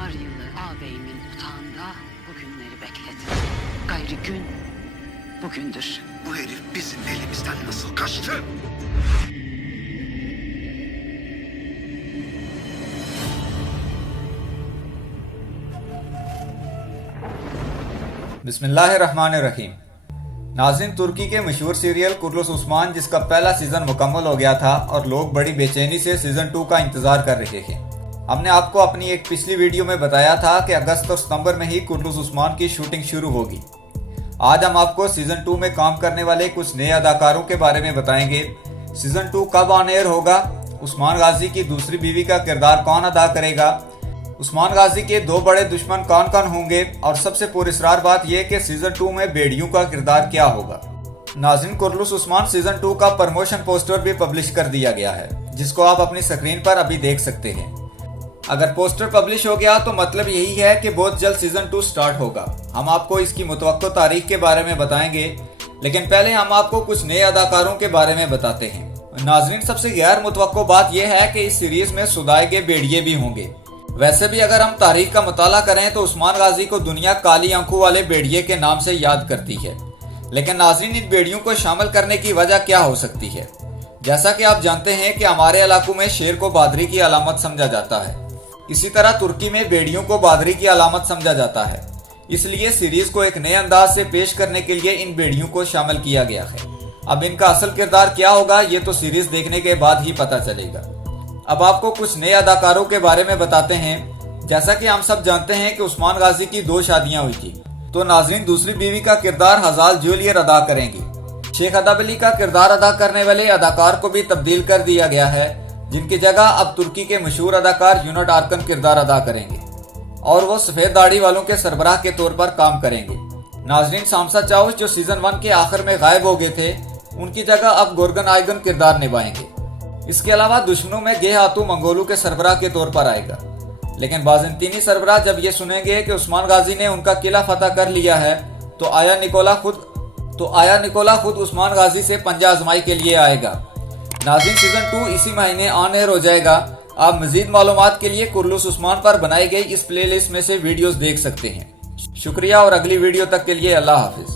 Yıllar yılı ağabeyimin utağında bugünleri bekledim. Gayrı gün bugündür. Bu herif bizim elimizden nasıl kaçtı? बिस्मिल्लाहिर्रहमानिर्रहीम। नाज़रीन, तुर्की के मशहूर serial कुर्लुस Usman जिसका पहला सीजन मुकम्मल हो गया था और लोग बड़ी बेचैनी से सीजन 2 का इंतजार कर रहे थे। हमने आपको अपनी एक पिछली वीडियो में बताया था कि अगस्त और सितंबर में ही कुर्लुस उस्मान की शूटिंग शुरू होगी। आज हम आपको सीजन 2 में काम करने वाले कुछ नए अदाकारों के बारे में बताएंगे। सीजन 2 कब ऑन एयर होगा, उस्मान गाजी की दूसरी बीवी का किरदार कौन अदा करेगा, उस्मान गाजी के दो बड़े दुश्मन कौन कौन होंगे और सबसे पुरस्कार बात यह कि सीजन 2 में बेड़ियों का किरदार क्या होगा। नाज़रीन, कुर्लुस उस्मान सीजन 2 का प्रमोशन पोस्टर भी पब्लिश कर दिया गया है, जिसको आप अपनी स्क्रीन पर अभी देख सकते हैं। अगर पोस्टर पब्लिश हो गया तो मतलब यही है कि बहुत जल्द सीजन 2 स्टार्ट होगा। हम आपको इसकी मुतवक्को तारीख के बारे में बताएंगे, लेकिन पहले हम आपको कुछ नए अदाकारों के बारे में बताते हैं। नाज़रीन, सबसे गैर मुतवक्को बात यह है कि इस सीरीज में सुदाए गए बेड़िए भी होंगे। वैसे भी अगर हम तारीख का मुताला करें तो उस्मान गाजी को दुनिया काली आंखों वाले बेड़िए के नाम से याद करती है, लेकिन नाज़रीन, इन बेड़ियों को शामिल करने की वजह क्या हो सकती है। जैसा कि आप जानते हैं कि हमारे इलाकों में शेर को बहादुरी की अलामत समझा जाता है, इसी तरह तुर्की में बेड़ियों को बहादुरी की अलामत समझा जाता है। इसलिए सीरीज को एक नए अंदाज से पेश करने के लिए इन बेड़ियों को शामिल किया गया है। अब इनका असल किरदार क्या होगा ये तो सीरीज देखने के बाद ही पता चलेगा। अब आपको कुछ नए अदाकारों के बारे में बताते हैं। जैसा कि हम सब जानते हैं कि उस्मान गाजी की 2 शादियां हुई थी, तो नाज़रीन दूसरी बीवी का किरदार हजाल जूलियर अदा करेंगी। शेख अदब अली का किरदार अदा करने वाले अदाकार को भी तब्दील कर दिया गया है, जिनकी जगह अब तुर्की के मशहूर अदाकार यूनट आर्कन किरदार अदा करेंगे और वो सफेद दाढ़ी वालों के सरबराह के तौर पर काम करेंगे। नाज़रीन, सामसा चाउस जो सीजन 1 के आखिर में गायब हो गए थे, उनकी जगह अब गोर्गन आइगन किरदार निभाएंगे। इसके अलावा दुश्मनों में गे हाथू मंगोलू के सरबराह के तौर पर आएगा, लेकिन बाज़ंतीनी सरबराह जब ये सुनेंगे कि उस्मान गाजी ने उनका किला फतह कर लिया है तो आया निकोला खुद उस्मान गाजी से पंजा आजमाई के लिए आएगा। नाज़रीन, सीजन 2 इसी महीने ऑन एयर हो जाएगा। आप मजीद मालूमात के लिए कुर्लुस उस्मान पर बनाई गई इस प्लेलिस्ट में से वीडियोस देख सकते हैं। शुक्रिया और अगली वीडियो तक के लिए अल्लाह हाफिज।